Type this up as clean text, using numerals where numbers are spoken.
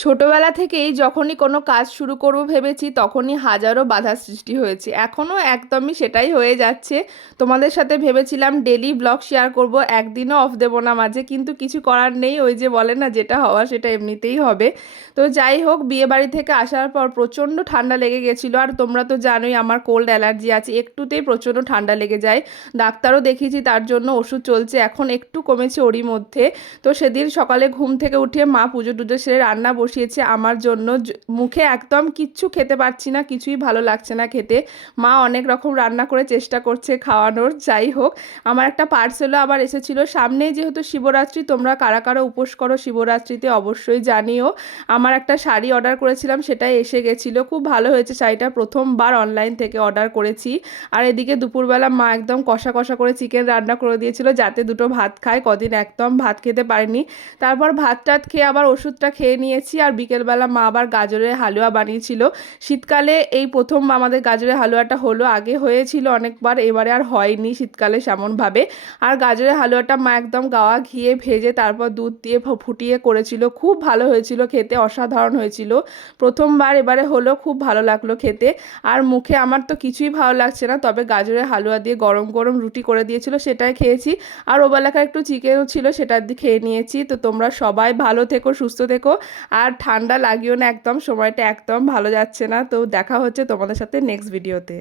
ছোটবেলা থেকেই যখনই কোনো কাজ শুরু করব ভেবেছি তখনই হাজারো বাধার সৃষ্টি হয়েছে, এখনও একদমই সেটাই হয়ে যাচ্ছে। তোমাদের সাথে ভেবেছিলাম ডেলি ব্লগ শেয়ার করব, একদিনও অফ দেবো না মাঝে, কিন্তু কিছু করার নেই, ওই যে বলে না যেটা হওয়া সেটা এমনিতেই হবে। তো যাই হোক, বিয়ে বাড়ি থেকে আসার পর প্রচণ্ড ঠান্ডা লেগে গেছিলো, আর তোমরা তো জানোই আমার কোল্ড অ্যালার্জি আছে, একটুতেই প্রচণ্ড ঠান্ডা লেগে যায়। ডাক্তারও দেখিয়েছি, তার জন্য ওষুধ চলছে, এখন একটু কমেছে ওরই মধ্যে। তো সেদিন সকালে ঘুম থেকে উঠে মা পুজো টুজো সেরে রান্না বসিয়েছে আমার জন্য। মুখে একদম কিচ্ছু খেতে পারছি না, কিছুই ভালো লাগছে না খেতে। মা অনেক রকম রান্না করে চেষ্টা করছে খাওয়ানোর। যাই হোক, আমার একটা পার্সেলও আবার এসেছিলো সামনেই, যেহেতু শিবরাত্রি, তোমরা কারা কারা উপোস করো শিবরাত্রিতে অবশ্যই জানিও। আমার একটা শাড়ি অর্ডার করেছিলাম, সেটাই এসে গেছিলো, খুব ভালো হয়েছে শাড়িটা, প্রথমবার অনলাইন থেকে অর্ডার করেছি। আর এদিকে দুপুরবেলা মা একদম কষা কষা করে চিকেন রান্না করে দিয়েছিল, যাতে দুটো ভাত খায়, কদিন একদম ভাত খেতে পারিনি। তারপর ভাত টাত খেয়ে আবার ওষুধটা খেয়ে নিয়েছি, আর বিকেলবেলা মা আবার গাজরের হালুয়া বানিয়েছিল। শীতকালে এই প্রথম আমাদের গাজরের হালুয়াটা হলো, আগে হয়েছিল অনেকবার, এবারে আর হয়নি শীতকালে সেমনভাবে। আর গাজরের হালুয়াটা মা একদম গাওয়া ঘিয়ে ভেজে তারপর দুধ দিয়ে ফুটিয়ে করেছিল, খুব ভালো হয়েছিল খেতে, অসাধারণ হয়েছিল। প্রথমবার এবারে হলো, খুব ভালো লাগলো খেতে। আর মুখে আমার তো কিছুই ভালো লাগছে না, তবে গাজরের হালুয়া দিয়ে গরম গরম রুটি করে দিয়েছিল, সেটাই খেয়েছি। আর ওবেলাকার একটু চিকেনও ছিল, সেটা দিয়ে খেয়ে নিয়েছি। তো তোমরা সবাই ভালো থেকো, সুস্থ থেকো, আর ঠান্ডা লাগিও না একদম, সময়টা একদম ভালো যাচ্ছে না। তো দেখা হচ্ছে তোমাদের সাথে নেক্সট ভিডিওতে।